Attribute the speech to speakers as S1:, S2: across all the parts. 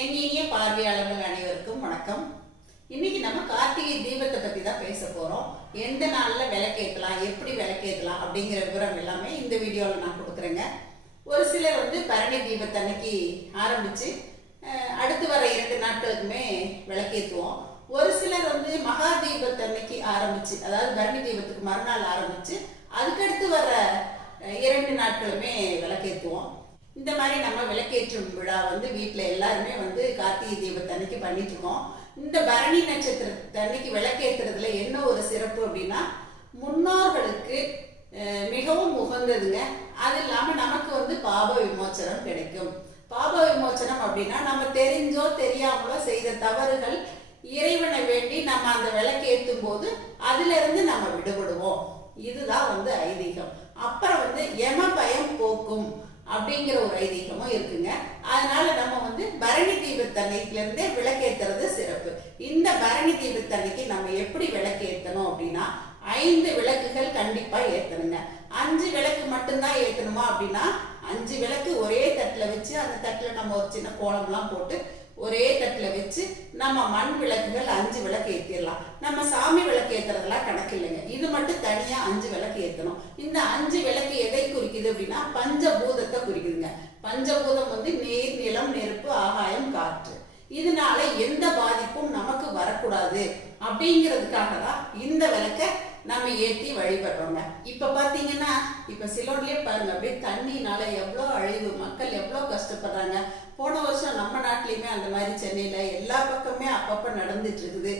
S1: என் இனிய பார்வையாளர்கள் அனைவருக்கும் வணக்கம். இன்னைக்கு நம்ம கார்த்திகை தீபத்தை பத்தி தான் பேச போறோம். எந்த நாள்ல விளக்கேற்றலாம் எப்படி விளக்கேற்றலாம் அப்படிங்கிற விவரம் எல்லாமே இந்த வீடியோவில் நான் கொடுக்குறேங்க. ஒரு சிலர் வந்து பரணி தீபத்தன்னைக்கு ஆரம்பிச்சு அடுத்து வர இரண்டு நாட்களுக்குமே விளக்கேற்றுவோம் ஒரு சிலர் வந்து மகா தீபத்தன்னைக்கு ஆரம்பிச்சு அதாவது பரணி தீபத்துக்கு மறுநாள் ஆரம்பிச்சு அதுக்கடுத்து வர இரண்டு நாட்களுமே விளக்கேற்றுவோம் இந்த மாதிரி நம்ம விளக்கேற்றும் விழா வந்து வீட்டில் எல்லாருமே வந்து கார்த்திகை தீபத்தன்னைக்கு பண்ணிட்டு இருக்கோம் இந்த பரணி நட்சத்திரத்தன்னைக்கு விளக்கேற்றுறதுல என்ன ஒரு சிறப்பு அப்படின்னா முன்னோர்களுக்கு மிகவும் உகந்ததுங்க. அது இல்லாமல் நமக்கு வந்து பாப விமோச்சனம் கிடைக்கும். பாப விமோச்சனம் அப்படின்னா நம்ம தெரிஞ்சோ தெரியாமலோ செய்த தவறுகள் இறைவனை வேண்டி நம்ம அந்த விளக்கேற்றும் போது அதிலிருந்து நம்ம விடுபடுவோம். இதுதான் வந்து ஐதீகம். அப்புறம் வந்து எம பயம் போக்கும். அப்படிங்கிற ஒரு ஐதீகமும் இருக்குங்க. அதனால நம்ம வந்து பரணி தீபத்தன்னைக்குல இருந்தே விளக்கேத்துறது சிறப்பு. இந்த பரணி தீபத்தன்னைக்கு நம்ம எப்படி விளக்கேத்தணும் அப்படின்னா ஐந்து விளக்குகள் கண்டிப்பா ஏத்தணுங்க. அஞ்சு விளக்கு மட்டும்தான் ஏத்தணுமா அப்படின்னா அஞ்சு விளக்கு ஒரே தட்டுல வச்சு அந்த தட்டுல நம்ம ஒரு சின்ன கோலம்லாம் போட்டு ஒரே தட்டுல வச்சு நம்ம மண் விளக்குகள் அஞ்சு விளக்கு ஏத்திடலாம் நம்ம சாமி விளக்கு ஏத்துறதெல்லாம் கணக்கு இல்லைங்க இது மட்டும் தனியா அஞ்சு விளக்கு ஏத்தணும் இந்த அஞ்சு விளக்கு எதை குறிக்குது அப்படின்னா பஞ்சபூதத்தை குறிக்குதுங்க. பஞ்சபூதம் வந்து நீர் நிலம் நெருப்பு ஆகாயம் காற்று. இதனால எந்த பாதிப்பும் நமக்கு வரக்கூடாது. அப்படிங்கிறதுக்காக தான் இந்த விளக்க நம்ம ஏற்றி வழிபடுறோங்க. இப்போ பார்த்தீங்கன்னா இப்போ சிலோட்லேயே பாருங்க அப்படியே தண்ணினால எவ்வளோ அழிவு மக்கள் எவ்வளோ கஷ்டப்படுறாங்க. போன வருஷம் நம்ம நாட்டிலையுமே அந்த மாதிரி சென்னையில் எல்லா பக்கமே அப்பப்போ நடந்துட்டு இருக்குது.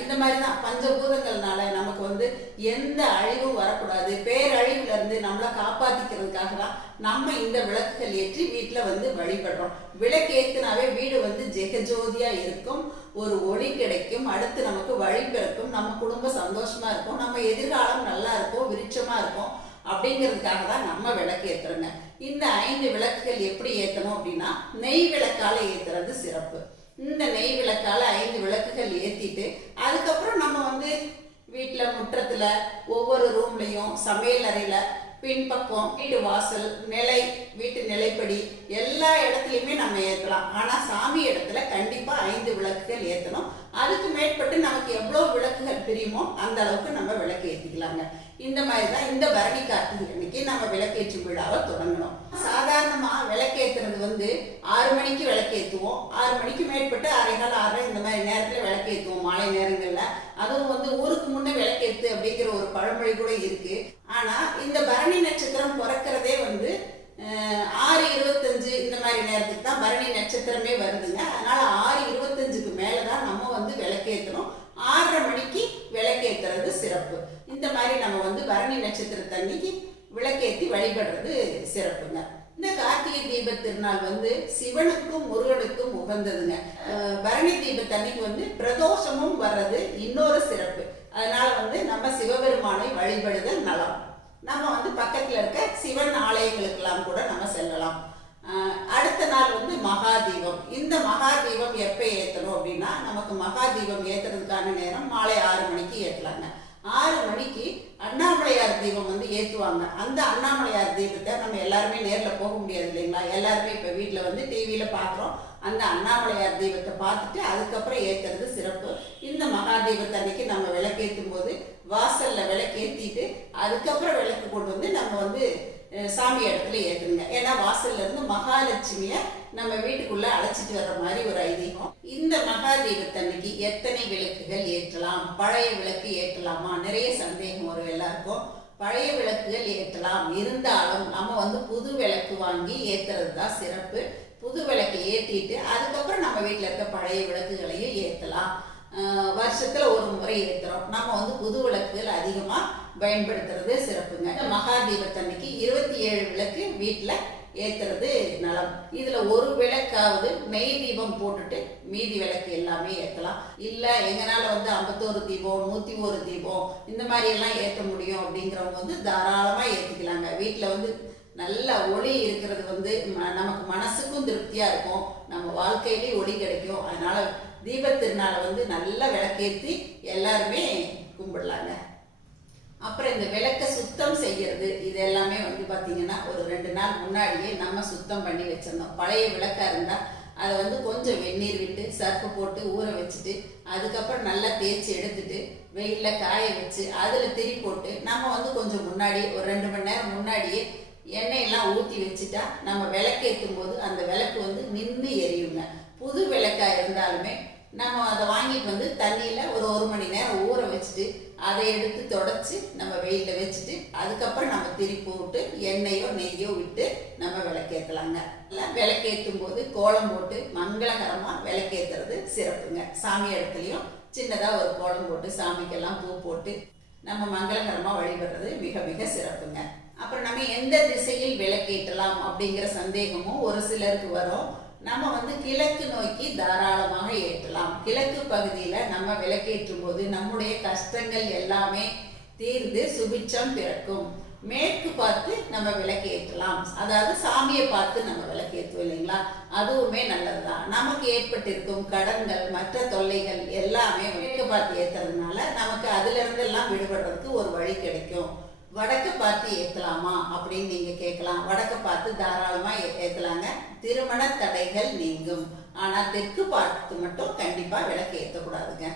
S1: இந்த மாதிரி தான் பஞ்சபூதங்கள்னால நமக்கு வந்து எந்த அழிவும் வரக்கூடாது. பேரழிவுல இருந்து நம்மளை காப்பாத்திக்கிறதுக்காக தான் நம்ம இந்த விளக்குகள் ஏற்றி வீட்டில் வந்து வழிபடுறோம். விளக்கு ஏற்றினாவே வீடு வந்து ஜெகஜோதியா இருக்கும். ஒரு ஒளி கிடைக்கும். அடுத்து நமக்கு வழி பிறக்கும். நம்ம குடும்பம் சந்தோஷமா இருக்கும் நம்ம எதிர்காலம் நல்லா இருக்கும் விருட்சமா இருக்கும் அப்படிங்கிறதுக்காக தான் நம்ம விளக்கு ஏற்றுறோங்க இந்த ஐந்து விளக்குகள் எப்படி ஏற்றணும் அப்படின்னா நெய் விளக்கால ஏத்துறது சிறப்பு. இந்த நெய் விளக்கால் ஐந்து விளக்குகள் ஏற்றிட்டு அதுக்கப்புறம் நம்ம வந்து வீட்டில் முற்றத்தில் ஒவ்வொரு ரூம்லேயும் சமையல் அறையில் பின்பக்கம் வீட்டு வாசல் நிலை வீட்டு நிலைப்படி எல்லா இடத்துலையுமே நம்ம ஏற்றலாம் ஆனால் சாமி இடத்துல கண்டிப்பாக ஐந்து விளக்குகள் ஏற்றணும் அதுக்கு மேற்பட்டு நமக்கு எவ்வளோ விளக்குகள் பிரியுமோ அந்த அளவுக்கு நம்ம விளக்கு ஏற்றிக்கலாங்க இந்த மாதிரி தான் இந்த பரணி கார்த்திகை அன்னைக்கு நம்ம விளக்கேற்றும் விழாவை தொடங்கணும். சாதாரணமாக விளக்கேத்துறது வந்து ஆறு மணிக்கு விளக்கேற்றுவோம் ஆறு மணிக்கு மேற்பட்டு அரைகால் ஆறு இந்த மாதிரி நேரத்தில் விளக்கேற்றுவோம் மாலை நேரங்களில் அதுவும் வந்து ஊருக்கு முன்னே விளக்கெடுத்து அப்படிங்கிற ஒரு பழமொழி கூட இருக்கு. ஆனா இந்த பரணி நட்சத்திரம் பிறக்கிறதே வந்து ஆறு இருபத்தஞ்சு இந்த மாதிரி நேரத்துக்கு தான் பரணி நட்சத்திரமே வருதுங்க. அதனால ஆறு இருபத்தஞ்சுக்கு மேலதான் நம்ம வந்து விளக்கேற்றணும் ஆறரை மணிக்கு விளக்கேத்துறது சிறப்பு. இந்த மாதிரி நம்ம வந்து பரணி நட்சத்திரத்தன்னைக்கு விளக்கேற்றி வழிபடுறது சிறப்புங்க. இந்த கார்த்திகை தீப திருநாள் வந்து சிவனுக்கும் முருகனுக்கும் உகந்ததுங்க. பரணி தீபத்தன்னைக்கு வந்து பிரதோஷமும் வர்றது இன்னொரு சிறப்பு. அதனால வந்து நம்ம சிவபெருமானை வழிபடுதல் நலம். நம்ம வந்து பக்கத்துல இருக்க சிவன் ஆலயங்களுக்கெல்லாம் கூட நம்ம செல்லலாம். அடுத்த நாள் வந்து மகாதீபம். இந்த மகாதீபம் எப்போ ஏற்றணும் அப்படின்னா நமக்கு மகாதீபம் ஏற்றுறதுக்கான நேரம் மாலை ஆறு மணிக்கு ஏற்றலாங்க ஆறு மணிக்கு தீபம் வந்து ஏற்றுவாங்க அந்த அண்ணாமலையார் தீபத்தை நம்ம எல்லாருமே நேரில் போக முடியாது இல்லைங்களா? எல்லாருமே இப்போ வீட்டில் வந்து டிவியில் பார்க்குறோம் அந்த அண்ணாமலையார் தீபத்தை பார்த்துட்டு அதுக்கப்புறம் ஏற்றுறது சிறப்பு. இந்த மகா தீபத்தை அன்னைக்கு நம்ம விளக்கேற்றும் போது வாசலில் விளக்கேற்றிட்டு அதுக்கப்புறம் விளக்கு கொண்டு வந்து நம்ம வந்து சாமி இடத்துல ஏற்றுங்க ஏன்னா வாசல்ல இருந்து மகாலட்சுமியை நம்ம வீட்டுக்குள்ள அழைச்சிட்டு வர்ற மாதிரி ஒரு ஐதீகம். இந்த மகாதீபத்தன்னைக்கு எத்தனை விளக்குகள் ஏற்றலாம்? பழைய விளக்கு ஏற்றலாமா? நிறைய சந்தேகம் வரும் எல்லாருக்கும். பழைய விளக்குகள் ஏற்றலாம். இருந்தாலும் நம்ம வந்து புது விளக்கு வாங்கி ஏற்றுறது தான் சிறப்பு. புது விளக்கு ஏற்றிட்டு அதுக்கப்புறம் நம்ம வீட்டில் இருக்க பழைய விளக்குகளையும் ஏற்றலாம் வருஷத்தில் ஒரு முறை ஏற்றுறோம் நம்ம வந்து புது விளக்குகள் அதிகமாக பயன்படுத்துறது சிறப்புங்க. மகா தீபத்தன்னைக்கு இருபத்தி ஏழு விளக்கு வீட்டில் ஏத்துறது நலம். இதுல ஒரு விளக்காவது நெய் தீபம் போட்டுட்டு மீதி விளக்கு எல்லாமே ஏத்தலாம். இல்ல எங்கனால வந்து ஐம்பத்தோரு தீபம் நூத்தி ஒரு தீபம் இந்த மாதிரி எல்லாம் ஏத்த முடியும் அப்படிங்கிறவங்க வந்து தாராளமா ஏற்றிக்கலாங்க வீட்டுல வந்து நல்ல ஒளி இருக்கிறது வந்து ம- நமக்கு மனசுக்கும் திருப்தியா இருக்கும். நம்ம வாழ்க்கையிலேயே ஒளி கிடைக்கும். அதனால தீபத்திருநாளை வந்து நல்லா விளக்கேற்றி எல்லாருமே கும்பிடலாங்க. அப்புறம் இந்த விளக்க சுத்தம் செய்யறது இது எல்லாமே வந்து பார்த்திங்கன்னா ஒரு ரெண்டு நாள் முன்னாடியே நம்ம சுத்தம் பண்ணி வச்சிருந்தோம். பழைய விளக்கா இருந்தால் அதை வந்து கொஞ்சம் வெந்நீர் விட்டு சர்ப்பு போட்டு ஊற வச்சுட்டு அதுக்கப்புறம் நல்லா தேய்ச்சி எடுத்துட்டு வெயிலில் காய வச்சு அதில் திரி போட்டு நம்ம வந்து கொஞ்சம் முன்னாடி ஒரு ரெண்டு மணி நேரம் முன்னாடியே எண்ணெயெல்லாம் ஊற்றி வச்சுட்டா நம்ம விளக்கேற்றும் போது அந்த விளக்கு வந்து நின்று எரியுங்க. புது விளக்காக இருந்தாலுமே நம்ம அதை வாங்கிட்டு வந்து தண்ணியில் ஒரு ஒரு மணி நேரம் ஊற வச்சுட்டு அதை எடுத்து தொடச்சி நம்ம வெயிலில் வச்சுட்டு அதுக்கப்புறம் நம்ம திருப்பி விட்டு எண்ணெயோ நெய்யோ விட்டு நம்ம விளக்கேற்றலாங்க எல்லாம் விளக்கேற்றும் போது கோலம் போட்டு மங்களகரமாக விளக்கேற்றுறது சிறப்புங்க. சாமி இடத்துலையும் சின்னதாக ஒரு கோலம் போட்டு சாமிக்கெல்லாம் பூ போட்டு நம்ம மங்களகரமாக வழிபடுறது மிக மிக சிறப்புங்க. அப்புறம் நம்ம எந்த திசையில் விளக்கேற்றலாம் அப்படிங்கிற சந்தேகமும் ஒரு சிலருக்கு வரும். நம்ம வந்து கிழக்கு நோக்கி தாராளமாக ஏற்றலாம். கிழக்கு பகுதியில் நம்ம விளக்கேற்றும் போது நம்முடைய கஷ்டங்கள் எல்லாமே தீர்ந்து சுபிச்சம் பிறக்கும். மேற்கு பார்த்து நம்ம விளக்கு ஏற்றலாம் அதாவது சாமியை பார்த்து நம்ம விளக்கு ஏற்றுவோம் இல்லைங்களா? அதுவுமே நல்லது தான் நமக்கு ஏற்பட்டிருக்கும் கடன்கள் மற்ற தொல்லைகள் எல்லாமே மேற்கு பார்த்து ஏற்றுறதுனால நமக்கு அதுலேருந்து எல்லாம் விடுபடுறதுக்கு ஒரு வழி கிடைக்கும். வடக்கு பார்த்து ஏற்றலாமா அப்படின்னு நீங்கள் கேட்கலாம். வடக்கு பார்த்து தாராளமாக ஏ- திருமண தடைகள் நீங்கும். ஆனால் தெற்கு பார்த்து மட்டும் கண்டிப்பாக விளக்கு ஏற்றக்கூடாதுங்க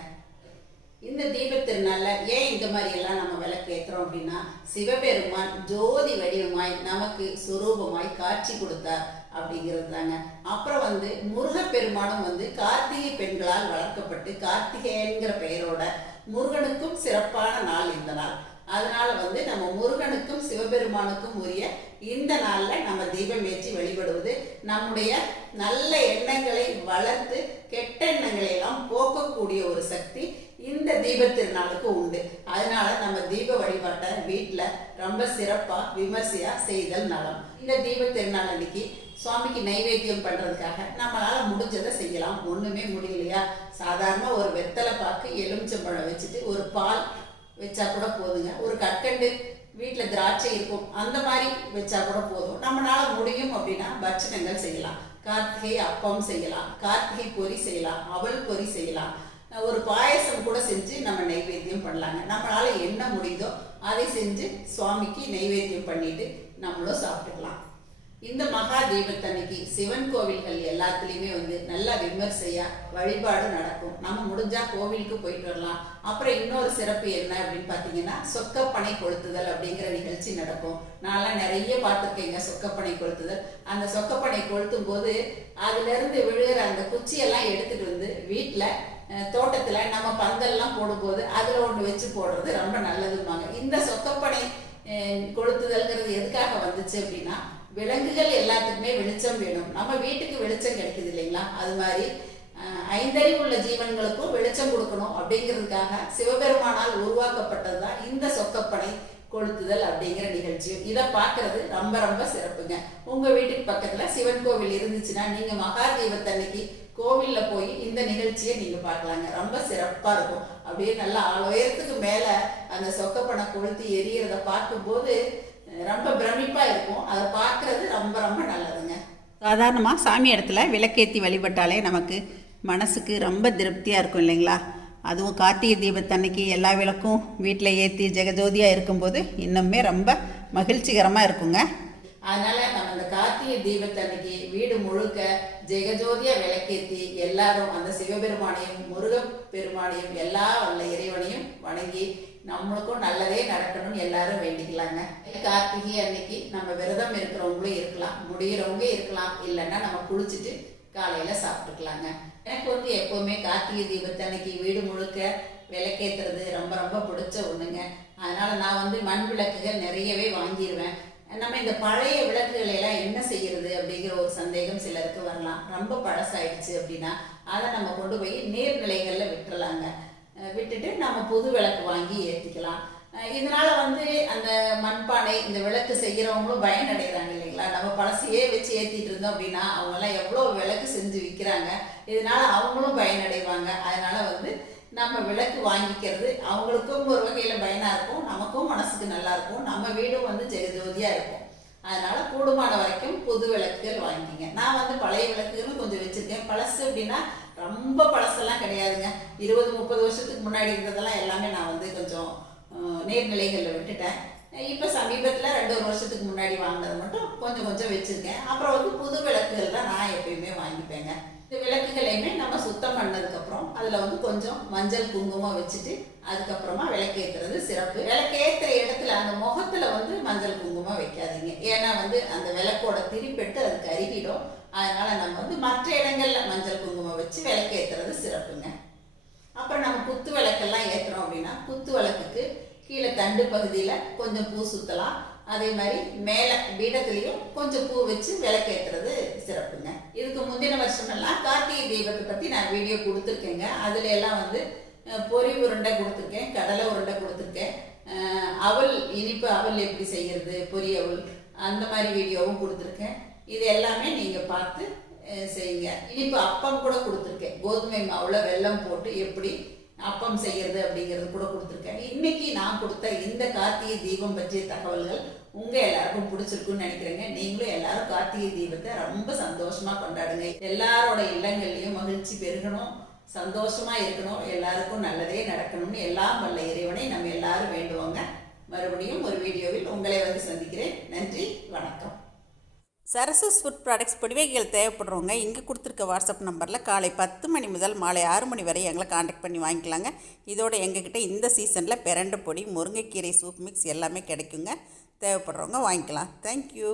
S1: இந்த தீபத் திருநாள்ல ஏன் இந்த மாதிரி எல்லாம் நம்ம விளக்கு ஏற்றுறோம் அப்படின்னா சிவபெருமான் ஜோதி வடிவமாய் நமக்கு சுரூபமாய் காட்சி கொடுத்தார் அப்படிங்கிறது தாங்க. அப்புறம் வந்து முருகப்பெருமானும் வந்து கார்த்திகை பெண்களால் வளர்க்கப்பட்டு கார்த்திகேயன்கிற பெயரோட முருகனுக்கும் சிறப்பான நாள் இந்த நாள். அதனால வந்து நம்ம முருகனுக்கும் சிவபெருமானுக்கும் உரிய இந்த நாளில் நம்ம தீபம் ஏற்றி வழிபடுவது நம்முடைய நல்ல எண்ணங்களை வளர்த்து கெட்ட எண்ணங்களை எல்லாம் போக்கக்கூடிய ஒரு சக்தி இந்த தீப திருநாளுக்கு உண்டு. அதனால நம்ம தீப வழிபாட்டை வீட்டில் ரொம்ப சிறப்பாக விமர்சையா செய்தல் நலம். இந்த தீப திருநாள் அன்னைக்கு சுவாமிக்கு நைவேத்தியம் பண்ணுறதுக்காக நம்மளால் முடிஞ்சதை செய்யலாம். ஒன்றுமே முடியலையா? சாதாரண ஒரு வெத்தலை பாக்கு எலுமிச்சம்பழம் வச்சுட்டு ஒரு பால் வச்சா கூட போதுங்க. ஒரு கற்கண்டு வீட்டில் திராட்சை இருக்கும் அந்த மாதிரி வச்சா கூட போதும். நம்மளால முடியும் அப்படின்னா பட்சணங்கள் செய்யலாம். கார்த்திகை அப்பம் செய்யலாம் கார்த்திகை பொரி செய்யலாம் அவல் பொரி செய்யலாம். ஒரு பாயசம் கூட செஞ்சு நம்ம நைவேத்தியம் பண்ணலாங்க. நம்மளால என்ன முடியுதோ அதை செஞ்சு சுவாமிக்கு நைவேத்தியம் பண்ணிட்டு நம்மளும் சாப்பிட்டுக்கலாம். இந்த மகா தீபத்தன்னைக்கு சிவன் கோவில்கள் எல்லாத்துலேயுமே வந்து நல்லா விமர்சையா வழிபாடு நடக்கும். நம்ம முடிஞ்சா கோவிலுக்கு போயிட்டு வரலாம். அப்புறம் இன்னொரு சிறப்பு என்ன அப்படின்னு பார்த்தீங்கன்னா சொக்கப்பனை கொளுத்துதல் அப்படிங்கிற நிகழ்ச்சி நடக்கும். நான்லாம் நிறைய பார்த்துருக்கேங்க சொக்கப்பனை கொளுத்துதல். அந்த சொக்கப்பனை கொளுத்தும் போது அதுலேருந்து விழுகிற அந்த குச்சியெல்லாம் எடுத்துட்டு வந்து வீட்டில் தோட்டத்தில் நம்ம பந்தல்லாம் போடும்போது அதில் ஒன்று வச்சு போடுறது ரொம்ப நல்லதுமாங்க இந்த சொக்கப்பனை கொளுத்துதல்ங்கிறது எதுக்காக வந்துச்சு அப்படின்னா விலங்குகள் எல்லாத்துக்குமே வெளிச்சம் வேணும். நம்ம வீட்டுக்கு வெளிச்சம் கிடைக்குது இல்லைங்களா? அது மாதிரி ஐந்தறிவு உள்ள ஜீவன்களுக்கும் வெளிச்சம் கொடுக்கணும் அப்படிங்கிறதுக்காக சிவபெருமானால் உருவாக்கப்பட்டது தான் இந்த சொக்கப்பனை கொளுத்துதல் அப்படிங்கிற நிகழ்ச்சி. இதை பார்க்கறது ரொம்ப ரொம்ப சிறப்புங்க. உங்க வீட்டுக்கு பக்கத்துல சிவன் கோவில் இருந்துச்சுன்னா நீங்க மகா தீபத்தன்னைக்கு கோவில்ல போய் இந்த நிகழ்ச்சியை நீங்க பார்க்கலாங்க. ரொம்ப சிறப்பா இருக்கும். அப்படியே நல்லா ஆள் உயரத்துக்கு மேல அந்த சொக்கப்பனை கொளுத்தி எரியறத பார்க்கும்போது ரொம்ப பிரமிப்பாக இருக்கும். அதை பார்க்கறது ரொம்ப ரொம்ப நல்லதுங்க. சாதாரணமாக சாமி இடத்துல விளக்கேற்றி வழிபட்டாலே நமக்கு மனசுக்கு ரொம்ப திருப்தியாக இருக்கும் இல்லைங்களா? அதுவும் கார்த்திகை தீபத்தன்னைக்கு எல்லா விளக்கும் வீட்டில் ஏற்றி ஜெகஜோதியாக இருக்கும்போது இன்னுமே ரொம்ப மகிழ்ச்சிகரமாக இருக்குங்க. அதனால நம்ம அந்த கார்த்திகை தீபத்தன்னைக்கு வீடு முழுக்க ஜெகஜோதியா விளக்கேத்தி எல்லாரும் அந்த சிவபெருமானையும் முருகப் பெருமானையும் எல்லா வல்ல இறைவனையும் வணங்கி நம்மளுக்கும் நல்லதே நடக்கணும்னு எல்லாரும் வேண்டிக்கலாங்க. கார்த்திகை அன்னைக்கு நம்ம விரதம் இருக்கிறவங்களும் இருக்கலாம் முடிகிறவங்க இருக்கலாம் இல்லைன்னா நம்ம குளிச்சுட்டு காலையில சாப்பிட்டுக்கலாங்க. எனக்கு வந்து எப்பவுமே கார்த்திகை தீபத்தன்னைக்கு வீடு முழுக்க விளக்கேத்துறது ரொம்ப ரொம்ப பிடிச்ச ஒண்ணுங்க. அதனால நான் வந்து மண் விளக்குகள் நிறையவே வாங்கிடுவேன் நம்ம இந்த பழைய விளக்குகளை எல்லாம் என்ன செய்யறது அப்படிங்கிற ஒரு சந்தேகம் சிலருக்கு வரலாம். ரொம்ப பழசாயிடுச்சு அப்படின்னா அதை நம்ம கொண்டு போய் நேர்நிலைகளில் விட்டுறலாங்க. விட்டுட்டு நம்ம புது விளக்கு வாங்கி ஏற்றிக்கலாம் இதனால வந்து அந்த மண்பானை இந்த விளக்கு செய்கிறவங்களும் பயனடைகிறாங்க இல்லைங்களா? நம்ம பழசையே வச்சு ஏற்றிட்டு இருந்தோம் அப்படின்னா அவங்கெல்லாம் எவ்வளோ விளக்கு செஞ்சு விற்கிறாங்க இதனால அவங்களும் பயனடைவாங்க. அதனால வந்து நம்ம விளக்கு வாங்கிக்கிறது அவங்களுக்கும் ஒரு வகையில் பயனாக இருக்கும் நமக்கும் மனசுக்கு நல்லா இருக்கும் நம்ம வீடும் வந்து ஜெகஜோதியாக இருக்கும். அதனால் கூடுமான வரைக்கும் புது விளக்குகள் வாங்கிக்கிங்க. நான் வந்து பழைய விளக்குகளும் கொஞ்சம் வச்சுருக்கேன். பழசு அப்படின்னா ரொம்ப பழசெல்லாம் கிடையாதுங்க. இருபது முப்பது வருஷத்துக்கு முன்னாடி இருந்ததெல்லாம் எல்லாமே நான் வந்து கொஞ்சம் நீர்நிலைகளில் விட்டுட்டேன். இப்போ சமீபத்தில் ரெண்டு ஒரு வருஷத்துக்கு முன்னாடி வாங்கினது மட்டும் கொஞ்சம் கொஞ்சம் வச்சுருக்கேன். அப்புறம் வந்து புது விளக்குகள் தான் நான் எப்பயுமே வாங்கிப்பேங்க. இந்த விளக்குகளையுமே நம்ம சுத்தம் பண்ண அதில் வந்து கொஞ்சம் மஞ்சள் குங்குமம் வச்சுட்டு அதுக்கப்புறமா விளக்கேற்றுறது சிறப்பு. விளக்கேற்றுற இடத்துல அந்த முகத்தில் வந்து மஞ்சள் குங்குமம் வைக்காதீங்க. ஏன்னா வந்து அந்த விளக்கோட திரிப்பெட்டு அது கருகிடும் அதனால நம்ம வந்து மற்ற இடங்களில் மஞ்சள் குங்குமம் வச்சு விளக்கேற்றுறது சிறப்புங்க. அப்புறம் நம்ம குத்து விளக்கெல்லாம் ஏற்றுறோம் அப்படின்னா குத்து விளக்குக்கு கீழே தண்டு பகுதியில் கொஞ்சம் பூ சுற்றலாம் அதே மாதிரி மேலே பீடத்துலேயும் கொஞ்சம் பூ வச்சு விளக்கேற்றுறது சிறப்புங்க. இதுக்கு முந்தின வருஷமெல்லாம் கார்த்திகை தீபத்தை பற்றி நான் வீடியோ கொடுத்துருக்கேங்க. அதில் எல்லாம் வந்து பொறி பொரி உருண்டை கொடுத்துருக்கேன் கடலை உருண்டை கொடுத்துருக்கேன். அவல் இனிப்பு அவல் எப்படி செய்கிறது பொறி அவல் அந்த மாதிரி வீடியோவும் கொடுத்துருக்கேன். இது எல்லாமே நீங்கள் பார்த்து செய்யுங்க. இனிப்பு அப்பம் கூட கொடுத்துருக்கேன். கோதுமை மாவில் வெல்லம் போட்டு எப்படி அப்பம் செய்யறது அப்படிங்கிறது கூட கொடுத்துருக்கேன். இன்னைக்கு நான் கொடுத்த இந்த கார்த்திகை தீபம் பற்றிய தகவல்கள் உங்க எல்லாருக்கும் பிடிச்சிருக்குன்னு நினைக்கிறேங்க. நீங்களும் எல்லாரும் கார்த்திகை தீபத்தை ரொம்ப சந்தோஷமா கொண்டாடுங்க. எல்லாரோட இல்லங்கள்லயும் மகிழ்ச்சி பெருகணும். சந்தோஷமா இருக்கணும். எல்லாருக்கும் நல்லதே நடக்கணும்னு எல்லாம் வல்ல இறைவனை நம்ம எல்லாரும் வேண்டுவோங்க. மறுபடியும் ஒரு வீடியோவில் உங்களை வந்து சந்திக்கிறேன். நன்றி.
S2: சரசஸ் ஃபுட் ப்ராடக்ட்ஸ் பொடிவைகள் தேவைப்படுறவங்க இங்கே கொடுத்துருக்க வாட்ஸ்அப் நம்பரில் காலை பத்து மணி முதல் மாலை ஆறு மணி வரை எங்களை காண்டாக்ட் பண்ணி வாங்கிக்கலாங்க. இதோட எங்ககிட்ட இந்த சீசனில் பிரண்டு பொடி முருங்கைக்கீரை சூப் மிக்ஸ் எல்லாமே கிடைக்குங்க. தேவைப்படுறவங்க வாங்கிக்கலாம். தேங்க்யூ